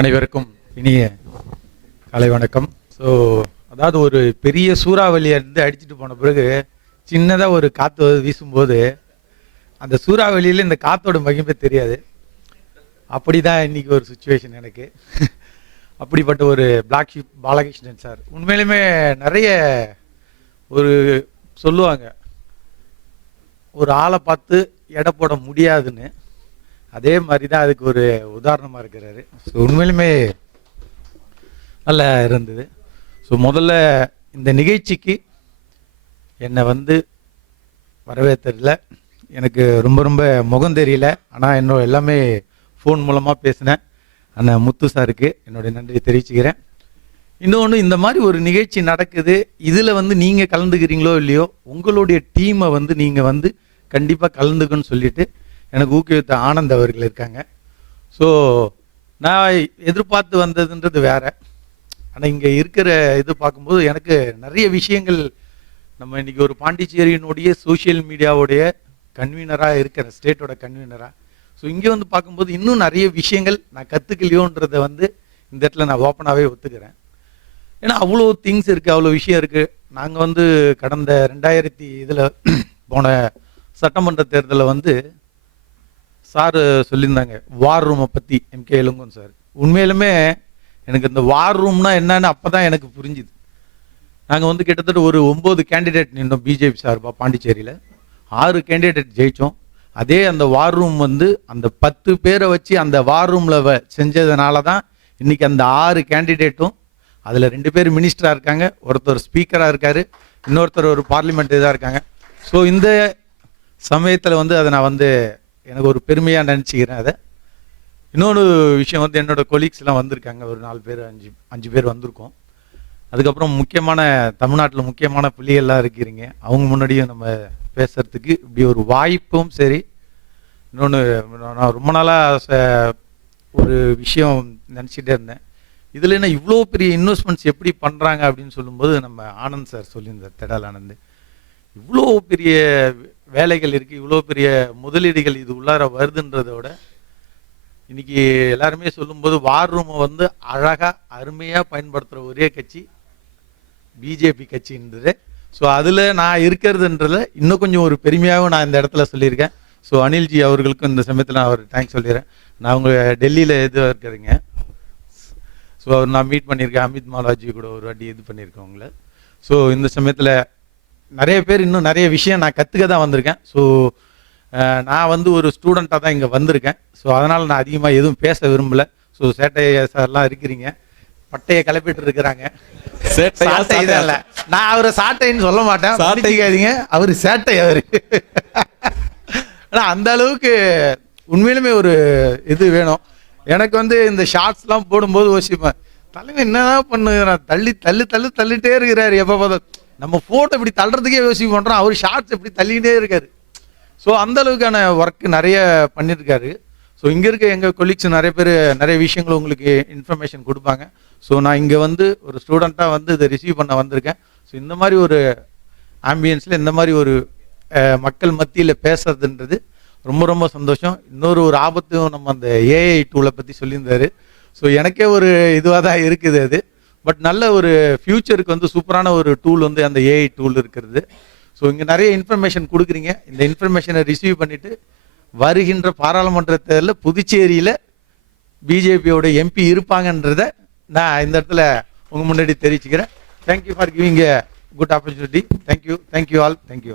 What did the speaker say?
அனைவருக்கும் இனிய காலை வணக்கம். ஸோ அதாவது ஒரு பெரிய சூறாவளியை இருந்து அடிச்சுட்டு போன பிறகு சின்னதாக ஒரு காற்று வீசும்போது அந்த சூறாவளியில் இந்த காற்றோட மகிமை தெரியாது. அப்படி தான் இன்றைக்கி ஒரு சுச்சுவேஷன் எனக்கு. அப்படிப்பட்ட ஒரு பிளாக் ஷிப் பாலகிருஷ்ணன் சார் உண்மையிலுமே நிறைய ஒரு சொல்லுவாங்க. ஒரு ஆளை பார்த்து எடை போட முடியாதுன்னு. அதே மாதிரி தான் அதுக்கு ஒரு உதாரணமாக இருக்கிறாரு. ஸோ உண்மையிலுமே நல்லா இருந்தது. ஸோ முதல்ல இந்த நிகழ்ச்சிக்கு என்னை வந்து வரவேற்றதில் எனக்கு ரொம்ப ரொம்ப முகம் தெரியல. ஆனால் என்னோட எல்லாமே ஃபோன் மூலமாக பேசினேன். அந்த முத்து சாருக்கு என்னுடைய நன்றியை தெரிவிச்சுக்கிறேன். இன்னொன்று இந்த மாதிரி ஒரு நிகழ்ச்சி நடக்குது. இதில் வந்து நீங்கள் கலந்துக்கிறீங்களோ இல்லையோ உங்களுடைய டீமை வந்து நீங்கள் வந்து கண்டிப்பாக கலந்துக்குன்னு சொல்லிட்டு எனக்கு ஊக்குவித்த ஆனந்த் அவர்கள் இருக்காங்க. ஸோ நான் எதிர்பார்த்து வந்ததுன்றது வேற. ஆனால் இங்கே இருக்கிற இது பார்க்கும்போது எனக்கு நிறைய விஷயங்கள் நம்ம இன்னைக்கு ஒரு பாண்டிச்சேரியினுடைய சோஷியல் மீடியாவுடைய கன்வீனராக இருக்கிற ஸ்டேட்டோட கன்வீனராக ஸோ இங்கே வந்து பார்க்கும்போது இன்னும் நிறைய விஷயங்கள் நான் கற்றுக்கலையோன்றதை வந்து இந்த இடத்துல நான் ஓப்பனாகவே ஒத்துக்கிறேன். ஏன்னா அவ்வளோ திங்ஸ் இருக்குது அவ்வளோ விஷயம் இருக்குது நாங்கள் வந்து கடந்த ரெண்டாயிரத்தி இதில் போன சட்டமன்ற தேர்தலில் வந்து சார் சொல்லியிருந்தாங்க வார் ரூமை பற்றி எம்கே இளங்கோன் சார். உண்மையிலுமே எனக்கு இந்த வார் ரூம்னா என்னன்னு அப்போ தான் எனக்கு புரிஞ்சுது. நாங்கள் வந்து கிட்டத்தட்ட ஒரு ஒம்பது கேண்டிடேட் நின்றோம் பிஜேபி சார்பாக பாண்டிச்சேரியில். ஆறு கேண்டிடேட் ஜெயித்தோம் அதே அந்த வார் ரூம் வந்து அந்த பத்து பேரை வச்சு அந்த வார் ரூமில் செஞ்சதுனால தான் இன்னைக்கு அந்த ஆறு கேண்டிடேட்டும் அதில் ரெண்டு பேர் மினிஸ்டராக இருக்காங்க ஒருத்தர் ஸ்பீக்கராக இருக்கார் இன்னொருத்தர் ஒரு பார்லிமெண்ட் இதாக இருக்காங்க. ஸோ இந்த சமயத்தில் வந்து அதை நான் வந்து எனக்கு ஒரு பெருமையாக நினச்சிக்கிறேன் அதை. இன்னொன்று விஷயம் வந்து என்னோட கொலீக்ஸ்லாம் வந்திருக்காங்க. ஒரு நாலு பேர் அஞ்சு அஞ்சு பேர் வந்திருக்கோம். அதுக்கப்புறம் முக்கியமான தமிழ்நாட்டில் முக்கியமான புள்ளிகள்லாம் இருக்கிறீங்க. அவங்க முன்னாடியும் நம்ம பேசுகிறதுக்கு இப்படி ஒரு வாய்ப்பும் சரி. இன்னொன்று நான் ரொம்ப நாளாக ஒரு விஷயம் நினச்சிட்டே இருந்தேன். இதில் என்ன இவ்வளோ பெரிய இன்வெஸ்ட்மெண்ட்ஸ் எப்படி பண்ணுறாங்க அப்படின்னு சொல்லும்போது நம்ம ஆனந்த் சார் சொல்லியிருந்தார் தெடால் ஆனந்த். இவ்வளோ பெரிய வேலைகள் இருக்குது இவ்வளோ பெரிய முதலீடுகள் இது உள்ளார வருதுன்றதை விட இன்னைக்கு எல்லாருமே சொல்லும்போது வார் ரூமை வந்து அழகாக அருமையாக பயன்படுத்துகிற ஒரே கட்சி பிஜேபி கட்சின்றது. ஸோ அதில் நான் இருக்கிறதுன்றதில் இன்னும் கொஞ்சம் ஒரு பெருமையாகவும் நான் இந்த இடத்துல சொல்லியிருக்கேன். ஸோ அனில்ஜி அவர்களுக்கும் இந்த சமயத்தில் நான் அவர் தேங்க்ஸ் சொல்லிடுறேன். நான் அவங்க டெல்லியில் இது இருக்கிறேங்க? ஸோ அவர் நான் மீட் பண்ணியிருக்கேன். அமித் மாலாஜி கூட ஒரு வாட்டி இது பண்ணியிருக்கேன் உங்களை. ஸோ இந்த சமயத்தில் நிறைய பேர் இன்னும் நிறைய விஷயம் நான் கற்றுக்க தான் வந்திருக்கேன். ஸோ நான் வந்து ஒரு ஸ்டூடெண்ட்டாக தான் இங்கே வந்திருக்கேன். ஸோ அதனால் நான் அதிகமாக எதுவும் பேச விரும்பல. ஸோ சேட்டை சார்லாம் இருக்கிறீங்க. பட்டையை கிளப்பிட்டு இருக்கிறாங்க. சாட்டை இல்ல. நான் அவரை சாட்டைன்னு சொல்ல மாட்டேன். சாட்டை. சாட்டைக்காதீங்க அவரு சேட்டை அவரு. ஆனா அந்த அளவுக்கு உண்மையிலுமே ஒரு இது வேணும். எனக்கு வந்து இந்த ஷார்ட்ஸ்லாம் போடும்போது யோசிப்பேன். தலைவன் என்னதான் பண்ணுகிறான்? தள்ளி தள்ளு தள்ளு தள்ளிட்டே இருக்கிறாரு. எப்போ பார்த்தா நம்ம ஃபோட்டோ இப்படி தள்ளுறதுக்கே யோசிக்க பண்ணுறோம் அவர் ஷார்ட்ஸ் இப்படி தள்ளிக்கிட்டே இருக்காரு. ஸோ அந்த அளவுக்கான ஒர்க் நிறைய பண்ணியிருக்காரு ஸோ இங்கே இருக்க எங்கள் கொலீக்ஸ் நிறைய பேர் நிறைய விஷயங்கள் உங்களுக்கு இன்ஃபர்மேஷன் கொடுப்பாங்க. ஸோ நான் இங்கே வந்து ஒரு ஸ்டூடெண்ட்டாக வந்து இதை ரிசீவ் பண்ண வந்திருக்கேன். ஸோ இந்த மாதிரி ஒரு ஆம்பியன்ஸில் இந்த மாதிரி ஒரு மக்கள் மத்தியில் பேசுறதுன்றது ரொம்ப ரொம்ப சந்தோஷம். இன்னொரு ஒரு ஆபத்தும் நம்ம அந்த ஏஐ டூலை பற்றி சொல்லியிருந்தாரு. ஸோ எனக்கே ஒரு இதுவாக தான் இருக்குது அது. பட் நல்ல ஒரு ஃப்யூச்சருக்கு வந்து சூப்பரான ஒரு டூல் வந்து அந்த ஏஐ டூல் இருக்கிறது. ஸோ இங்கே நிறைய இன்ஃபர்மேஷன் கொடுக்குறீங்க. இந்த இன்ஃபர்மேஷனை ரிசீவ் பண்ணிவிட்டு வருகின்ற பாராளுமன்ற தேர்தலில் புதுச்சேரியில் பிஜேபியோட எம்பி இருப்பாங்கன்றத நான் இந்த இடத்துல உங்கள் முன்னாடி தெரிவிச்சுக்கிறேன். Thank you for giving good opportunity thank you thank you all thank you